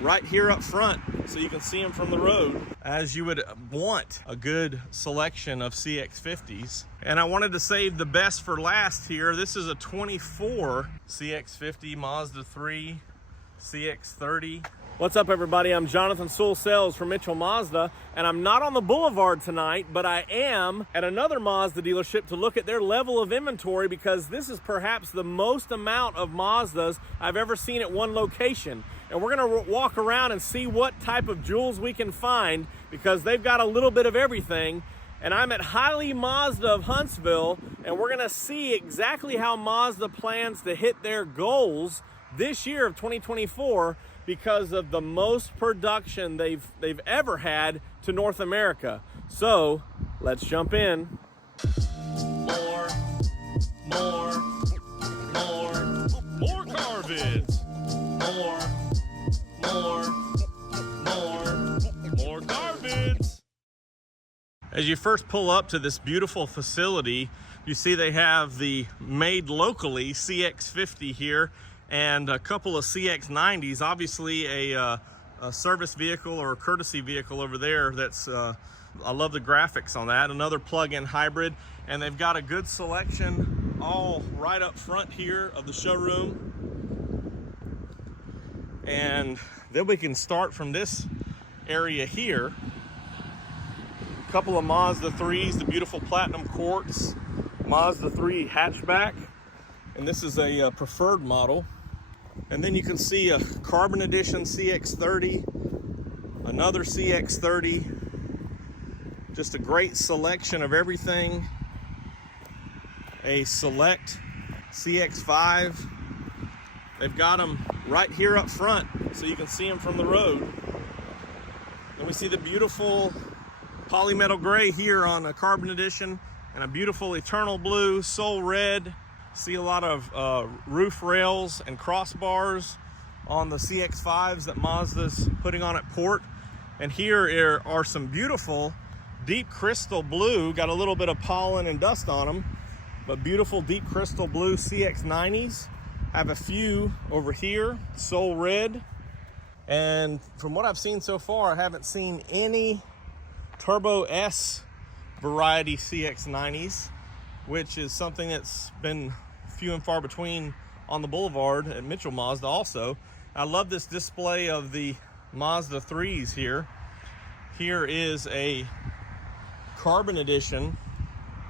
right here up front so you can see them from the road, as you would want a good selection of CX-50s. And I wanted to save the best for last here. This is a 24 CX-50 Mazda 3 CX-30. What's up, everybody? I'm Jonathan Sewell Sales from Mitchell Mazda, and I'm not on the boulevard tonight, but I am at another Mazda dealership to look at their level of inventory, because this is perhaps the most amount of Mazdas I've ever seen at one location. And we're gonna walk around and see what type of jewels we can find, because they've got a little bit of everything. And I'm at Hiley Mazda of Huntsville, and we're gonna see exactly how Mazda plans to hit their goals this year of 2024, because of the most production they've ever had to North America. So let's jump in. More car vids. More car vids. As you first pull up to this beautiful facility, you see they have the made locally CX-50 here, and a couple of CX-90s, obviously a service vehicle or a courtesy vehicle over there. That's I love the graphics on that. Another plug-in hybrid, and they've got a good selection all right up front here of the showroom. And then we can start from this area here. A couple of Mazda 3s, the beautiful platinum quartz Mazda 3 hatchback, and this is a preferred model. And then you can see a Carbon Edition CX-30, another CX-30, just a great selection of everything. A select CX-5. They've got them right here up front so you can see them from the road. Then we see the beautiful polymetal gray here on a Carbon Edition, and a beautiful eternal blue, soul red. See a lot of roof rails and crossbars on the CX-5s that Mazda's putting on at port. And here are some beautiful deep crystal blue, got a little bit of pollen and dust on them, but beautiful deep crystal blue CX-90s. Have a few over here, soul red. And from what I've seen so far, I haven't seen any Turbo S variety CX-90s, which is something that's been few and far between on the boulevard at Mitchell Mazda also. I love this display of the Mazda 3s here. Here is a Carbon Edition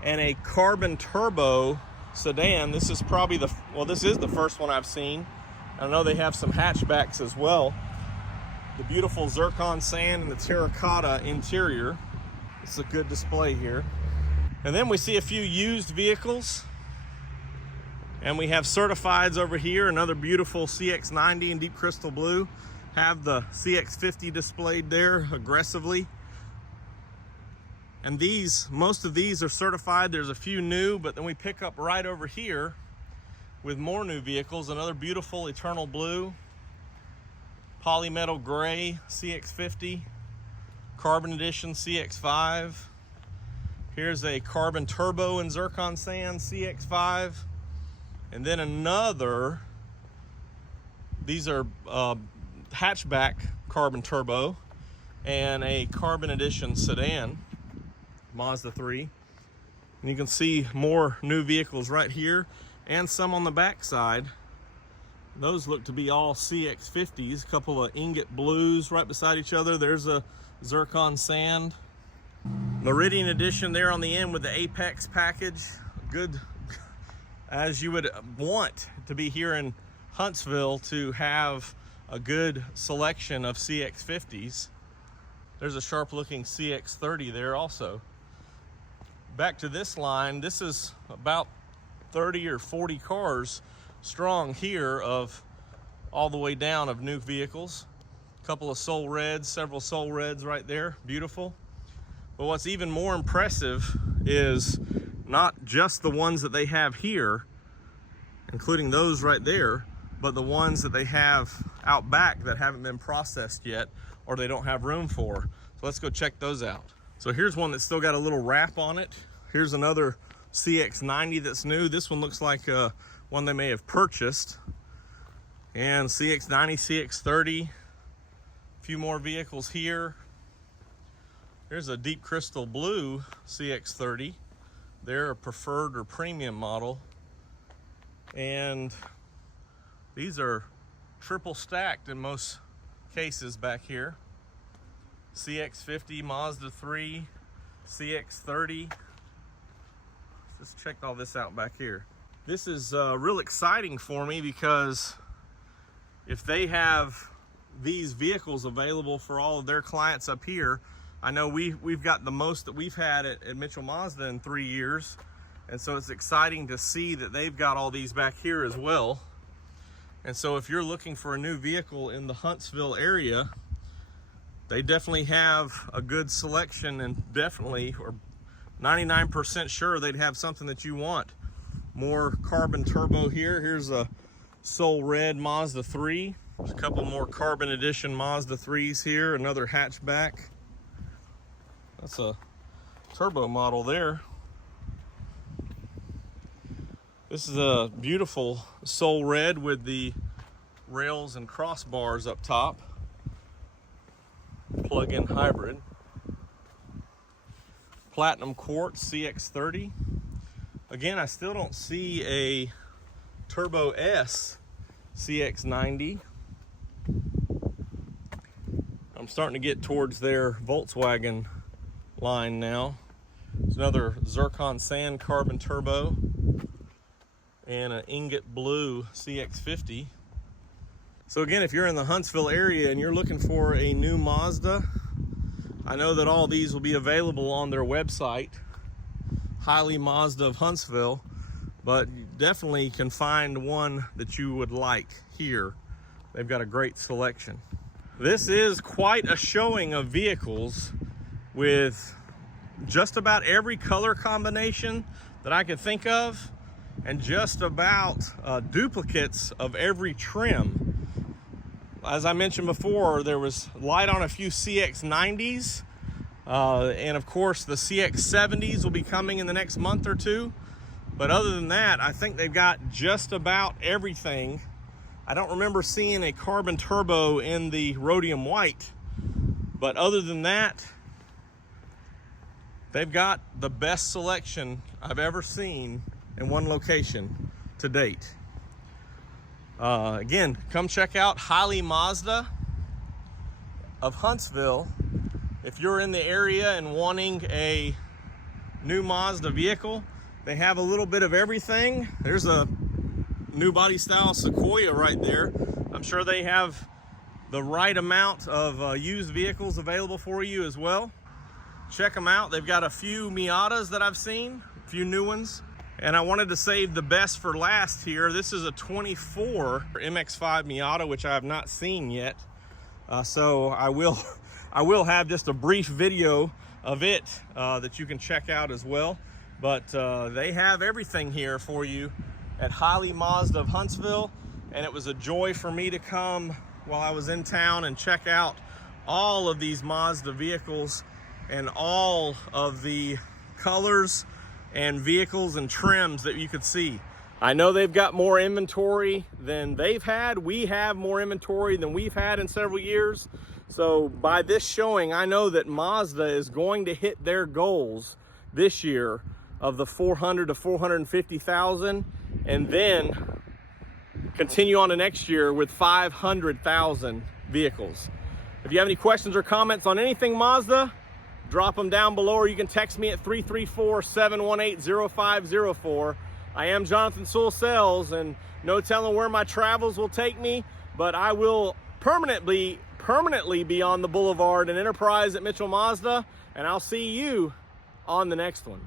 and a Carbon Turbo sedan. This is probably this is the first one I've seen. I know they have some hatchbacks as well. The beautiful zircon sand and the terracotta interior. It's a good display here. And then we see a few used vehicles. And we have certifieds over here, another beautiful CX-90 in deep crystal blue. Have the CX-50 displayed there aggressively. And most of these are certified. There's a few new, but then we pick up right over here with more new vehicles. Another beautiful eternal blue, polymetal gray CX-50, Carbon Edition CX-5. Here's a Carbon Turbo and zircon sand CX-5. And then another, these are hatchback Carbon Turbo and a Carbon Edition sedan, Mazda 3. And you can see more new vehicles right here and some on the back side. Those look to be all CX-50s, a couple of ingot blues right beside each other. There's a zircon sand. Meridian Edition there on the end with the Apex package. Good, as you would want to be here in Huntsville to have a good selection of CX-50s. There's a sharp looking CX-30 there also. Back to this line, this is about 30 or 40 cars strong here, of all the way down of new vehicles. A couple of soul reds, several soul reds right there, beautiful. But what's even more impressive is not just the ones that they have here, including those right there, but the ones that they have out back that haven't been processed yet or they don't have room for. So let's go check those out. So here's one that's still got a little wrap on it. Here's another CX-90 that's new. This one looks like one they may have purchased. And CX-90, CX-30, few more vehicles here. There's a deep crystal blue CX-30. They're a preferred or premium model. And these are triple stacked in most cases back here. CX-50, Mazda 3, CX-30. Let's just check all this out back here. This is real exciting for me because if they have these vehicles available for all of their clients up here, I know we've got the most that we've had at Mitchell Mazda in 3 years. And so it's exciting to see that they've got all these back here as well. And so if you're looking for a new vehicle in the Huntsville area, they definitely have a good selection, and definitely, or 99% sure, they'd have something that you want. More carbon turbo here. Here's a Sewell red Mazda 3. There's a couple more carbon edition Mazda 3s here. Another hatchback. That's a turbo model there. This is a beautiful Sewell red with the rails and crossbars up top. Plug-in hybrid. Platinum quartz CX-30. Again, I still don't see a Turbo S CX-90. I'm starting to get towards their Volkswagen line now. There's another zircon sand carbon turbo and an ingot blue CX-50. So again, if you're in the Huntsville area and you're looking for a new Mazda, I know that all these will be available on their website, Hiley Mazda of Huntsville, but you definitely can find one that you would like here. They've got a great selection. This is quite a showing of vehicles with just about every color combination that I could think of, and just about duplicates of every trim. As I mentioned before, there was light on a few CX-90s, and of course the CX-70s will be coming in the next month or two. But other than that, I think they've got just about everything. I don't remember seeing a carbon turbo in the rhodium white, but other than that, they've got the best selection I've ever seen in one location to date. Again, come check out Hiley Mazda of Huntsville. If you're in the area and wanting a new Mazda vehicle, they have a little bit of everything. There's a new body style Sequoia right there. I'm sure they have the right amount of used vehicles available for you as well. Check them out. They've got a few Miatas that I've seen, a few new ones. And I wanted to save the best for last here. This is a 24 MX-5 Miata, which I have not seen yet. So I will have just a brief video of it that you can check out as well. But they have everything here for you at Hiley Mazda of Huntsville. And it was a joy for me to come while I was in town and check out all of these Mazda vehicles and all of the colors and vehicles and trims that you could see. I know they've got more inventory than they've had. We have more inventory than we've had in several years. So by this showing, I know that Mazda is going to hit their goals this year of the 400 to 450,000, and then continue on to next year with 500,000 vehicles. If you have any questions or comments on anything Mazda, drop them down below, or you can text me at 334-718-0504. I am Jonathan Sewell Sales, and no telling where my travels will take me, but I will permanently be on the boulevard and Enterprise at Mitchell Mazda, and I'll see you on the next one.